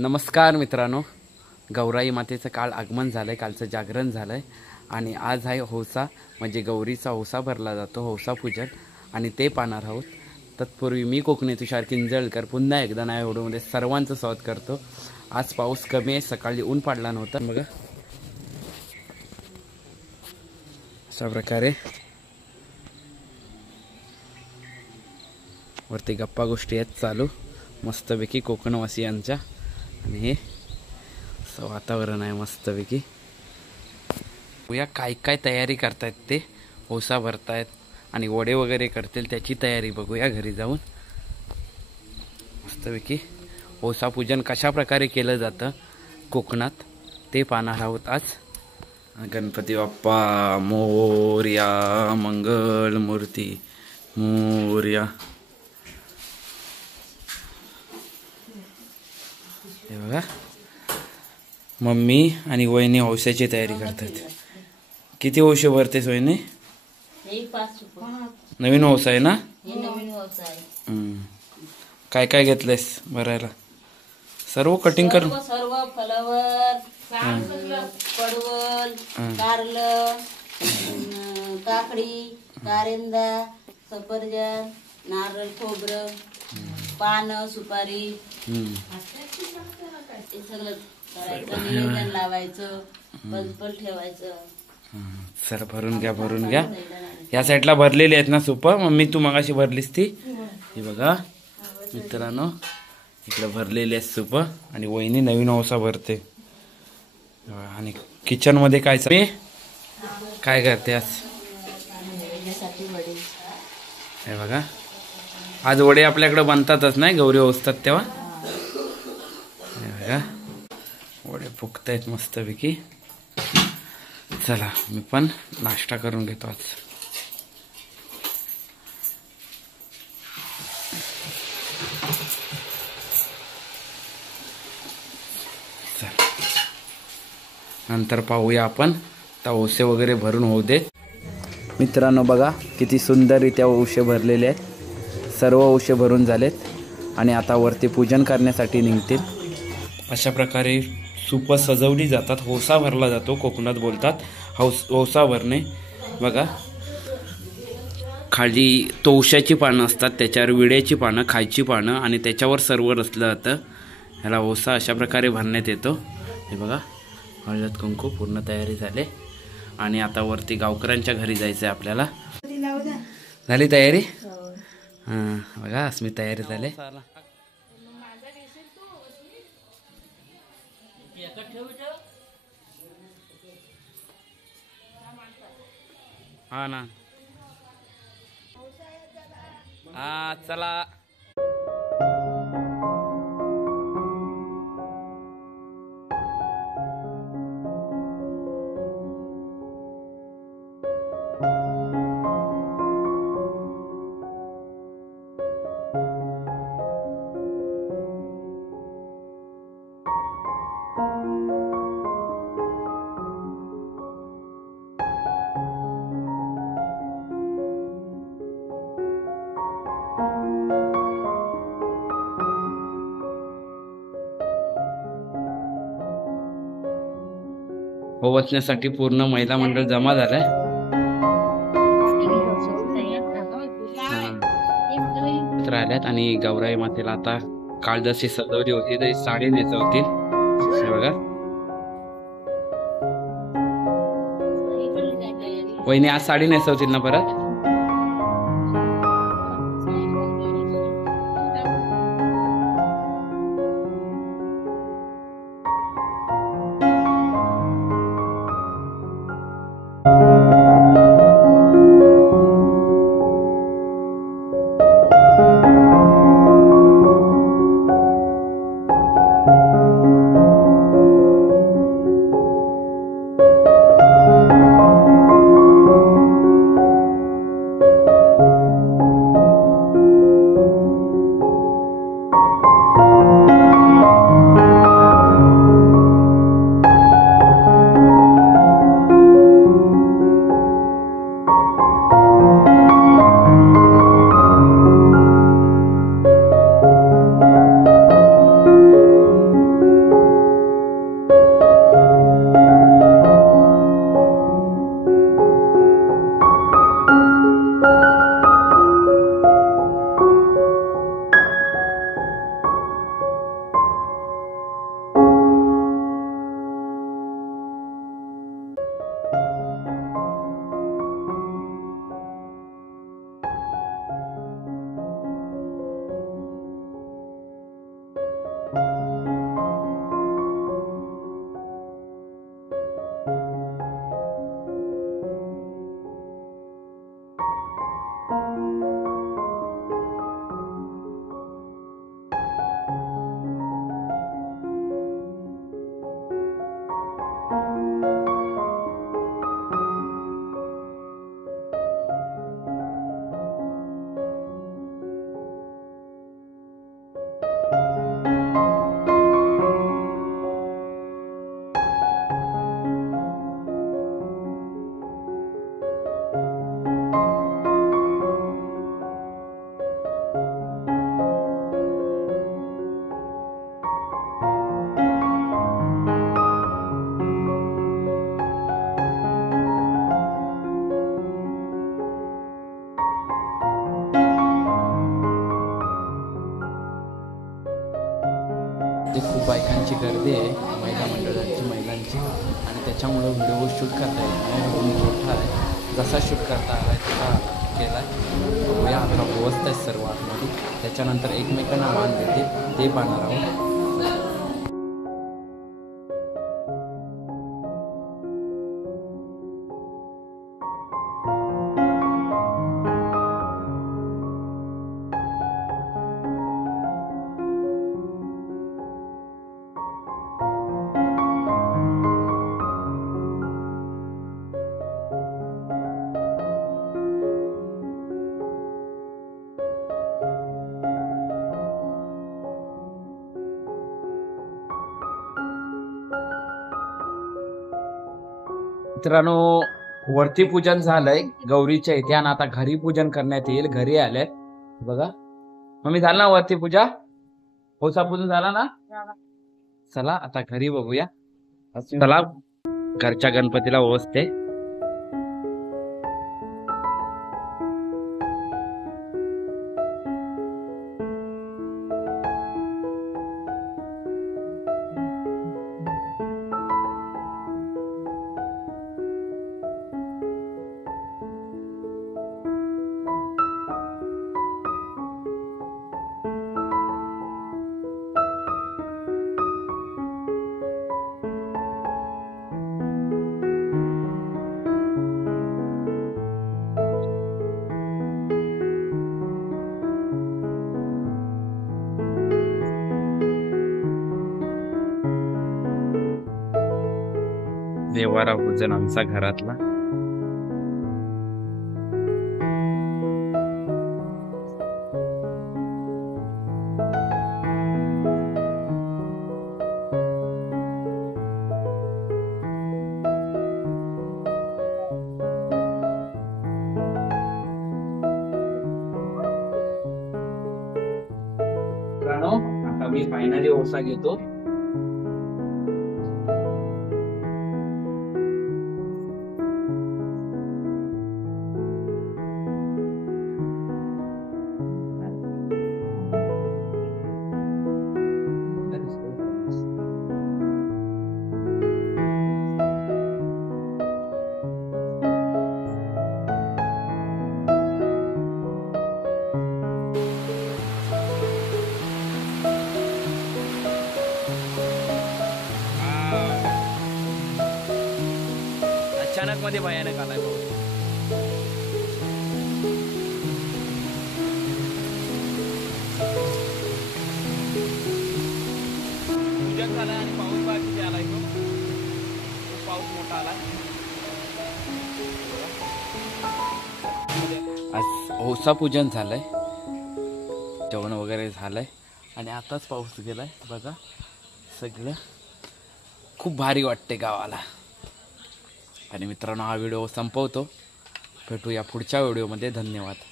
नमस्कार मित्रांनो, गौराई मातेचं काल आगमन झालं आहे, कालचं जागरण झालं आहे आणि आज आहे हौसा म्हणजे गौरीचा हौसा भरला जातो, हौसा पूजन आणि ते पाहणार आहोत। तत्पूर्वी मी कोकणी तुषार किंजळकर पुन्हा एकदा नव्या व्हिडिओमध्ये सर्वांचं स्वागत करतो। आज पाऊस कमी आहे, सकाळी ऊन पडला नव्हता। बघा अशा प्रकारे वरती गप्पा गोष्टी आहेत चालू मस्तपैकी कोकणवासियांच्या आणि हे वातावरण आहे मस्तपैकी। बघूया काय काय तयारी करतायत ते, हौसा भरतायत आणि वडे वगैरे करतील त्याची तयारी बघूया घरी जाऊन। मस्तपैकी हौसा पूजन कशा प्रकारे केलं जातं कोकणात ते पाहणार आहोत आज। गणपती बाप्पा मोरया, मंगल मूर्ती मोरया। हे बघा मम्मी आणि वहिनी हौशाची तयारी करतात। किती हौशे भरतेस वहिनी? नवीन हौसा आहे ना? काय काय घेतलंयस भरायला? सर्व कटिंग कर, सर्व फळावर पडवल, कारलं, काकडी, कारंदा, सफरजन, नारळ, खोबरं, पानं, सुपारी हे सगळं करायचं, निवेदन लावायचं, बल्बल ठेवायचं। सर भरून घ्या भरून घ्या। या साईडला भरलेली आहेत ना सूप? मम्मी तू मगाशी भरलीस ती, ही बघा मित्रांनो इकडे भरलेली आहेत सूप आणि वहिनी नवीन हौसा भरते। आणि किचन मध्ये काय काय करते आज? हे बघा आज वडे आपल्याकडे बनतातच नाही, गौरी होसतात तेव्हा। हे बघा वडे फुगतायत मस्तपैकी। चला मी पण नाश्ता करून घेतो आज। नंतर पाहूया आपण, आता ओसे वगैरे भरून होऊ दे। मित्रांनो बघा किती सुंदररित्या ओशे भरलेले आहेत, सर्व ओशे भरून झालेत आणि आता वरती पूजन करण्यासाठी निघतील। अशा प्रकारे सूप सजवली जातात, हौसा भरला जातो, कोकणात बोलतात हौसा भरणे। बघा खाली तोशाची पानं असतात, त्याच्यावर विड्याची पानं, खायची पानं आणि त्याच्यावर सर्व रचलं जातं, ह्याला हौसा अशा प्रकारे भरण्यात येतो। हे बघा हळद कुंकू पूर्ण तयारी झाली आणि आता वरती गावकऱ्यांच्या घरी जायचं आहे आपल्याला। झाली तयारी? हां बघा अस्मी तयारी झाली। हा ना, हा चला। बसण्यासाठी पूर्ण महिला मंडळ जमा झालाय। राहिल्यात आणि गौराई मातेला आता काल जशी सजवली होती तरी साडी नेसवतील। हे बघा वहिनी आज साडी नेसवतील ना परत? ते खूप बायकांची गर्दी आहे महिला मंडळाची महिलांची आणि त्याच्यामुळं व्हिडिओ शूट करता येत नाही. रूम मोठा आहे, जसा शूट करता आला आहे तसा केला आहे. बघूया आता पोहोचत आहे सर्व आतमध्ये, त्याच्यानंतर एकमेकांना वाण देते ते पाहणार आहोत. मित्रांनो, वरती पूजन झालंय गौरीच्या इथे आणि आता घरी पूजन करण्यात येईल. घरी आले बघा. मम्मी झालं ना वरती पूजा? होसा पूजन झाला ना? चला आता घरी बघूया. चला घरच्या गणपतीला ओवाळते. देवारा पूजन आमचा घरातला. आता मी फायनली ओसा घेतो. अचानक मध्ये भयानक आलाय पाऊस. पूजन झालं आणि पाऊस बघा किती आलाय. तो खूप पाऊस मोठा आलाय. आज ओसा पूजन झालंय, जेवण वगैरे झालंय आणि आताच पाऊस गेलाय बघा. सगळं खूप भारी वाटते गावाला. आणि मित्रांनो, हा व्हिडिओ संपवतो. भेटूया पुढच्या व्हिडिओमध्ये. धन्यवाद.